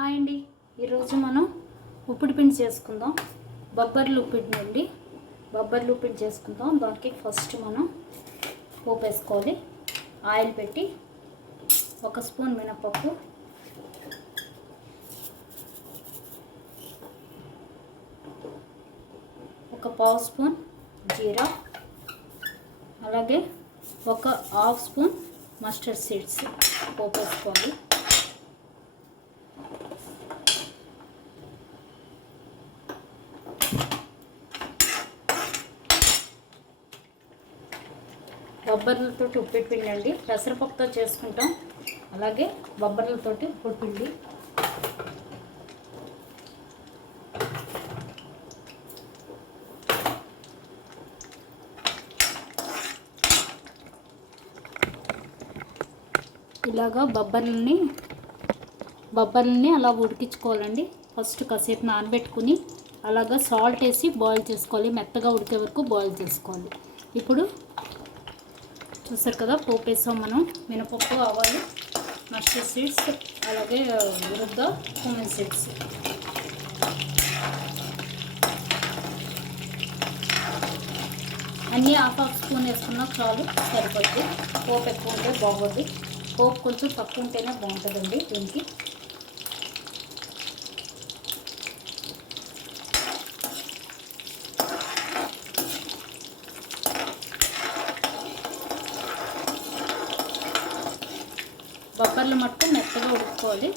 Hi అండి. ఈరోజు మనం ఉప్పిడి పిండి చేసుకుందాం. బొబ్బర్లు ఉప్పిడి అండి బొబ్బర్లు ఉప్పిడి చేసుకుందాం. దానికి ఫస్ట్ మనం పోపు వేసుకోవాలి. ఆయిల్ పెట్టి ఒక స్పూన్ మినపప్పు. ఒక పావు స్పూన్ జీరా. అలాగే ఒక హాఫ్ స్పూన్ మస్టర్డ్ సీడ్స్ పోపు వేసుకోవాలి. బొబ్బర్లతో ఉప్పిడి అండి. పెసరపప్పుతో చేసుకుంటాం. అలాగే బొబ్బర్లతోటి ఉప్పిడి ఇలాగా బొబ్బర్లని బొబ్బర్లని అలా ఉడికించుకోవాలండి. ఫస్ట్ కాసేపు నానబెట్టుకుని అలాగా సాల్ట్ వేసి బాయిల్ చేసుకోవాలి. మెత్తగా ఉడికే వరకు బాయిల్ చేసుకోవాలి. ఇప్పుడు చూసారు కదా పోపు వేసాం మనం. మినపప్పు ఆవాలు మస్టర్డ్ సీడ్స్ అలాగే ఉరుగ్గా కుమెన్ సీడ్స్ అన్నీ హాఫ్ హాఫ్ స్పూన్ వేసుకున్నా చాలు సరిపోద్ది. పోపు ఎక్కువ ఉంటే బాగోదు. పోపు కొంచెం తక్కువ ఉంటేనే బాగుంటుందండి దీనికి. బొబ్బర్లు మట్టుకు మెత్తగా ఉడుకోవాలి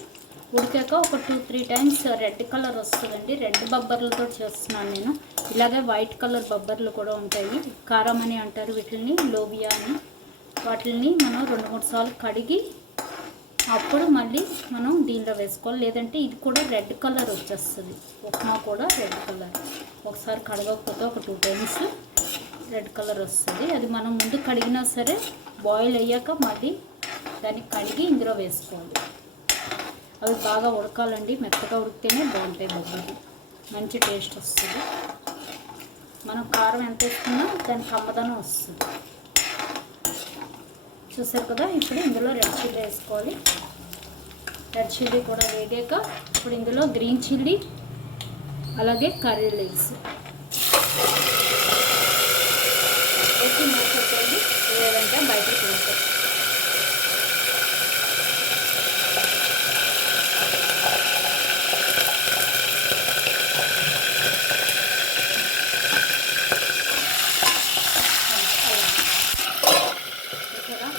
ఉడికాక ఒక two three times red colour వస్తుందండి. రెడ్ బొబ్బర్లతో చేస్తున్నాను నేను. ఇలాగే వైట్ కలర్ బొబ్బర్లు కూడా ఉంటాయి. కారం అని అంటారు వీటిని లోబియా అని. వాటిని మనం రెండు మూడు సార్లు కడిగి అప్పుడు మళ్ళీ మనం దీనిలో వేసుకోవాలి. లేదంటే ఇది కూడా రెడ్ కలర్ వచ్చేస్తుంది. ఉప్మా కూడా రెడ్ కలర్. ఒకసారి కడగకపోతే ఒక టూ టైమ్స్ రెడ్ కలర్ వస్తుంది. అది మనం ముందు కడిగినా సరే బాయిల్ అయ్యాక మళ్ళీ దాన్ని కడిగి ఇందులో వేసుకోవాలి అవి బాగా ఉడకాలండి. మెత్తగా ఉడికితేనే బాగుంటాయి బొబ్బలు మంచి టేస్ట్ వస్తుంది. మనం కారం ఎంత వేసుకున్నా దానికి అమ్మదనం వస్తుంది. చూసారు కదా? ఇప్పుడు ఇందులో రెడ్ చిల్లీ వేసుకోవాలి. రెడ్ చిల్లీ కూడా వేగాక ఇప్పుడు ఇందులో గ్రీన్ చిల్లీ అలాగే కర్రీ లీవ్స్ వేసి మూసేసేయండి లేదంటే బయటకు పోతాయి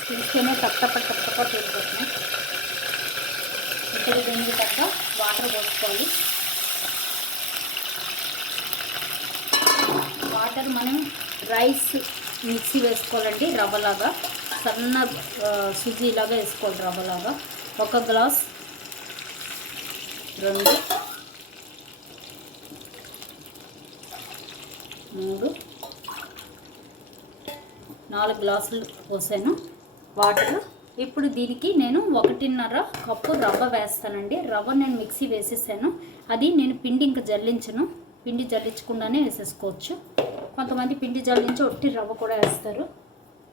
చూసారా తీసుకునే తప్ప తప్ప ఇప్పుడు దీనికి తగ్గ వాటర్ పోసుకోవాలి వాటర్ మనం రైస్ మిక్సీ వేసుకోవాలండి రవ్వలాగా. సన్న సుజీలాగా వేసుకోవాలి రవ్వలాగా. ఒక గ్లాస్ రెండు మూడు నాలుగు గ్లాసులు పోసాను. వాటర్ ఇప్పుడు దీనికి నేను ఒకటిన్నర కప్పు రవ్వ వేస్తానండి. రవ్వ నేను మిక్సీ వేసేసాను. అది నేను పిండి ఇంకా జల్లించను. పిండి జల్లించకుండానే వేసేసుకోవచ్చు. కొంతమంది పిండి జల్లించి ఒట్టి రవ్వ కూడా వేస్తారు.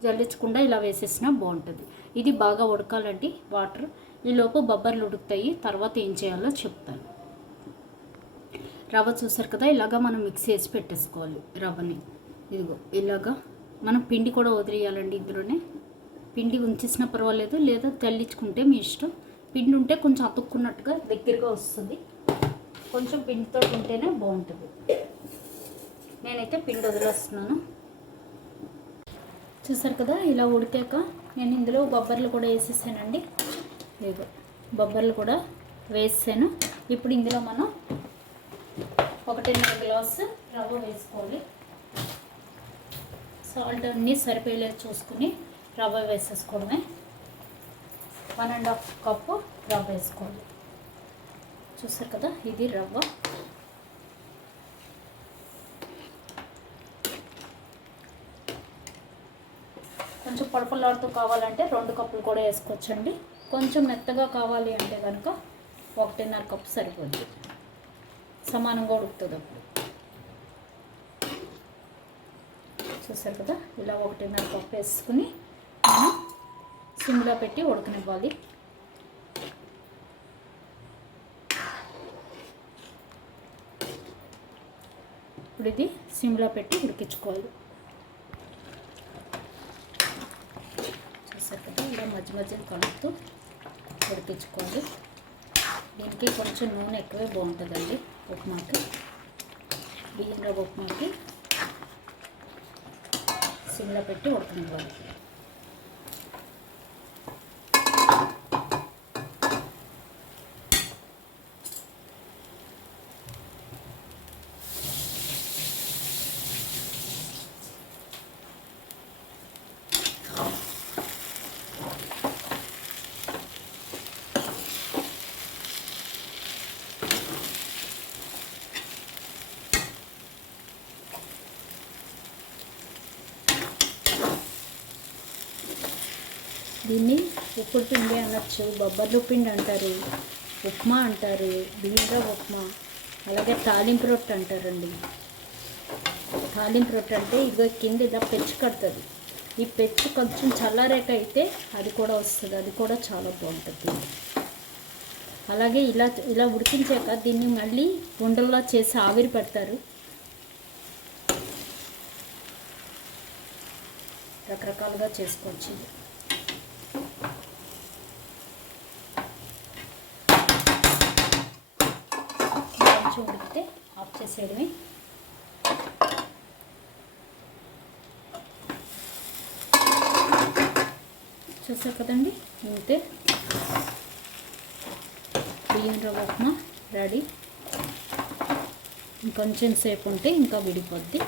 జల్లించకుండా ఇలా వేసేసినా బాగుంటుంది. ఇది బాగా ఉడకాలండి వాటర్. ఈలోపు బొబ్బర్లు ఉడుకుతాయి. తర్వాత ఏం చేయాలో చెప్తాను. రవ్వ చూసారు కదా ఇలాగా మనం మిక్సీ వేసి పెట్టేసుకోవాలి రవ్వని. ఇదిగో ఇలాగా మనం పిండి కూడా వదిలేయాలండి ఇందులోనే. పిండి ఉంచేసినా పర్వాలేదు లేదా తెల్లించుకుంటే మీ ఇష్టం. పిండి ఉంటే కొంచెం అతుక్కున్నట్టుగా దగ్గరగా వస్తుంది. కొంచెం పిండితో ఉంటేనే బాగుంటుంది. నేనైతే పిండి వదిలేస్తున్నాను. చూసారు కదా ఇలా ఉడికాక నేను ఇందులో బొబ్బర్లు కూడా వేసేసానండి. ఇదిగో బొబ్బర్లు కూడా వేసాను. ఇప్పుడు ఇందులో మనం ఒకటిన్నర గ్లాస్ రవ్వ వేసుకోవాలి. సాల్ట్ అన్నీ సరిపోయేలా చూసుకుని రవ్వ వేసేసుకోవడమే. వన్ అండ్ హాఫ్ కప్పు రవ్వ వేసుకోవాలి. చూసారు కదా ఇది రవ్వ. కొంచెం పొడపలాడుతూ కావాలంటే రెండు కప్పులు కూడా వేసుకోవచ్చండి. కొంచెం మెత్తగా కావాలి అంటే కనుక ఒకటిన్నర కప్పు సరిపోద్ది. సమానంగా ఉడుకుతుంది అప్పుడు. చూసారు కదా ఇలా ఒకటిన్నర కప్పు వేసుకుని సిమ్లో పెట్టి ఉడకనివ్వాలి. ఇప్పుడు ఇది సిమ్లో పెట్టి ఉడికించుకోవాలి. చూసారు కదా ఇలా మధ్య మధ్యలో కలుపుతూ ఉడికించుకోవాలి. దీనికి కొంచెం నూనె ఎక్కువే బాగుంటుందండి ఉప్మాకి. బియ్యం రవ్వ ఉప్మాకి సిమ్లో పెట్టి ఉడకనివ్వాలి. దీన్ని ఉప్పుడు పిండి అనొచ్చు బొబ్బర్లు పిండి అంటారు ఉప్మా అంటారు బియ్యంగా ఉప్మా అలాగే తాలింపు రొట్టె అంటారండి. తాలింపు రొట్టె అంటే ఇదిగో కింద ఇలా పెచ్చు కడుతుంది. ఈ పెచ్చు కొంచెం చల్లారేక అయితే అది కూడా వస్తుంది అది కూడా చాలా బాగుంటుంది. అలాగే ఇలా ఇలా ఉడికించాక దీన్ని మళ్ళీ ఉండల్లో చేసి ఆవిరి పెడతారు. రకరకాలుగా చేసుకోవచ్చు ఇది. కొంచెం ఉడికితే ఆఫ్ చేసేయడమే. చూసారు కదండి? ఇంతే. బియ్యం రవ్వ ఉప్మా రెడీ. ఇంకొంచెం సేపు ఉంటే ఇంకా విడిపోద్ది.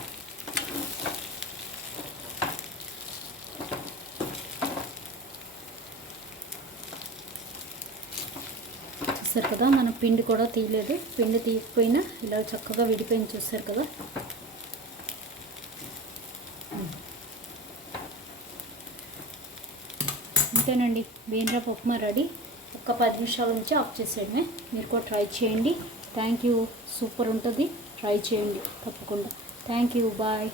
చూసారు కదా మన పిండి కూడా తీయలేదు. పిండి తీయకపోయినా ఇలా చక్కగా విడిపోయింది చూసారు కదా. అంతేనండి బియ్యంరవ్వ ఉప్మా రెడీ. ఒక పది నిమిషాల నుంచి ఆఫ్ చేసేయడమే మీరు కూడా ట్రై చేయండి. Thank you. సూపర్ ఉంటుంది. ట్రై చేయండి తప్పకుండా. Thank you. బాయ్.